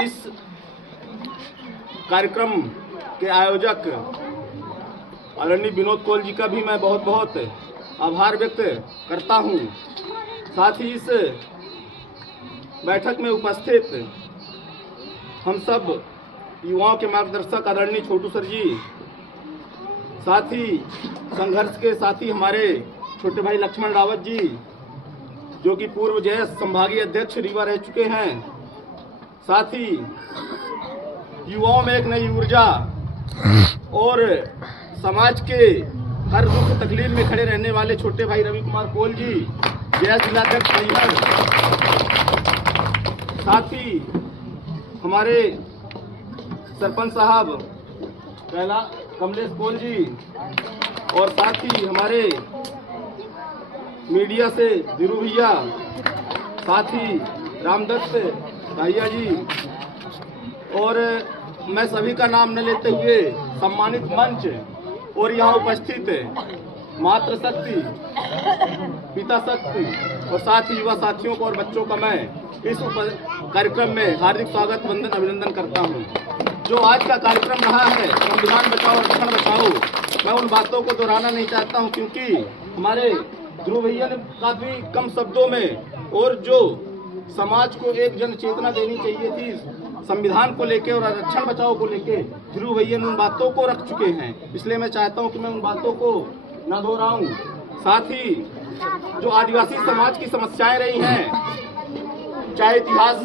इस कार्यक्रम के आयोजक आदरणीय विनोद कोल जी का भी मैं बहुत बहुत आभार व्यक्त करता हूं। साथ ही इस बैठक में उपस्थित हम सब युवाओं के मार्गदर्शक आदरणीय छोटू सर जी, साथ ही संघर्ष के साथी हमारे छोटे भाई लक्ष्मण रावत जी, जो कि पूर्व जयस संभागीय अध्यक्ष रीवा रह चुके हैं, साथ ही युवाओं में एक नई ऊर्जा और समाज के हर दुख तकलीफ में खड़े रहने वाले छोटे भाई रवि कुमार कोल जी, जय जिलाध्यक्ष नैहर, साथ ही हमारे सरपंच साहब कमलेश कोल जी, और साथ ही हमारे मीडिया से धीरू भैया, साथ ही रामदत्त भैया जी, और मैं सभी का नाम न लेते हुए सम्मानित मंच और यहाँ उपस्थित मातृ शक्ति, पिता शक्ति और साथ ही युवा साथियों को और बच्चों का मैं इस कार्यक्रम में हार्दिक स्वागत, वंदन, अभिनंदन करता हूँ। जो आज का कार्यक्रम रहा है संविधान बचाओ रक्षण बचाओ, मैं उन बातों को दोहराना नहीं चाहता हूँ, क्योंकि हमारे ध्रुव भैया ने काफी कम शब्दों में और जो समाज को एक जन चेतना देनी चाहिए थी संविधान को लेके और आरक्षण बचाओ को लेके, ध्रुव भैया ने उन बातों को रख चुके हैं। इसलिए मैं चाहता हूं कि मैं उन बातों को न दोहराऊं। साथ ही जो आदिवासी समाज की समस्याएं रही हैं, चाहे इतिहास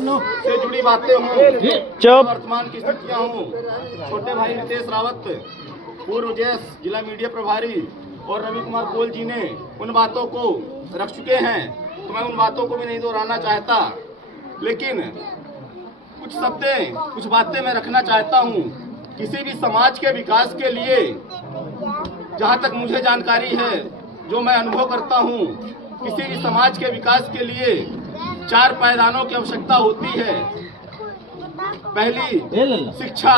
से जुड़ी बातें हों, वर्तमान की स्थितियां हों, छोटे भाई रितेश रावत, पूर्व जयस जिला मीडिया प्रभारी, और रवि कुमार कोल जी ने उन बातों को रख चुके हैं, तो मैं उन बातों को भी नहीं दोहराना चाहता। लेकिन कुछ बातें मैं रखना चाहता हूं। किसी भी समाज के विकास के लिए, जहां तक मुझे जानकारी है, जो मैं अनुभव करता हूं, किसी भी समाज के विकास के लिए 4 पायदानों की आवश्यकता होती है। पहली शिक्षा,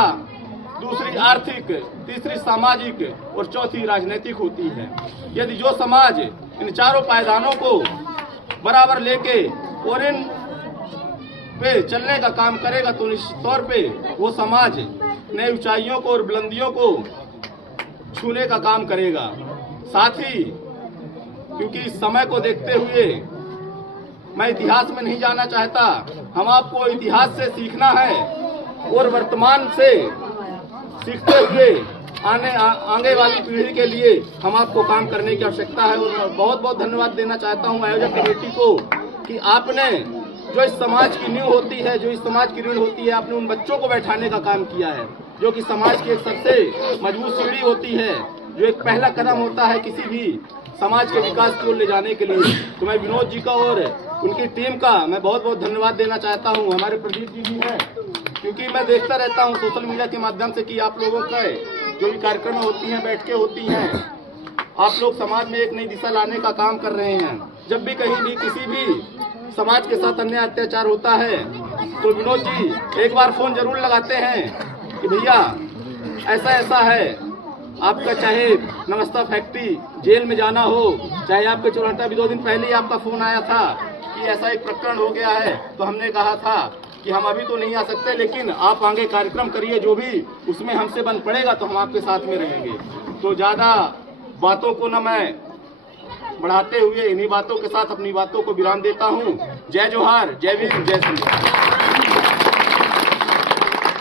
दूसरी आर्थिक, तीसरी सामाजिक और चौथी राजनीतिक होती है। यदि जो समाज इन 4 पायदानों को बराबर लेके और इन पे चलने का काम करेगा तो निश्चित तौर पे वो समाज नई ऊंचाइयों को और बुलंदियों को छूने का काम करेगा। साथ ही क्योंकि समय को देखते हुए मैं इतिहास में नहीं जाना चाहता, हम आपको इतिहास से सीखना है और वर्तमान से सीखते हुए आगे वाली पीढ़ी के लिए हम आपको काम करने की आवश्यकता है। और बहुत बहुत धन्यवाद देना चाहता हूं आयोजक कमेटी को कि आपने जो इस समाज की नींव होती है, जो इस समाज की रीढ़ होती है, आपने उन बच्चों को बैठाने का काम किया है, जो कि समाज की एक सबसे मजबूत सीढ़ी होती है, जो एक पहला कदम होता है किसी भी समाज के विकास की ओर ले जाने के लिए। तो मैं विनोद जी का और उनकी टीम का मैं बहुत बहुत धन्यवाद देना चाहता हूँ। हमारे प्रदीप जी भी हैं, क्योंकि मैं देखता रहता हूँ सोशल मीडिया के माध्यम से कि आप लोगों का जो भी कार्यक्रम होती हैं, बैठकें होती हैं, आप लोग समाज में एक नई दिशा लाने का काम कर रहे हैं। जब भी कहीं भी किसी भी समाज के साथ अन्याय अत्याचार होता है तो विनोद जी एक बार फोन जरूर लगाते हैं कि भैया ऐसा ऐसा है, आपका चाहे नमस्ता फैक्ट्री जेल में जाना हो, चाहे आपके चुराटा, अभी 2 दिन पहले ही आपका फोन आया था कि ऐसा एक प्रकरण हो गया है, तो हमने कहा था कि हम अभी तो नहीं आ सकते, लेकिन आप आगे कार्यक्रम करिए, जो भी उसमें हमसे बन पड़ेगा तो हम आपके साथ में रहेंगे। तो ज्यादा बातों को न मैं बढ़ाते हुए इन्हीं बातों के साथ अपनी बातों को विराम देता हूँ। जय जोहार, जय भीम, जय श्री राम।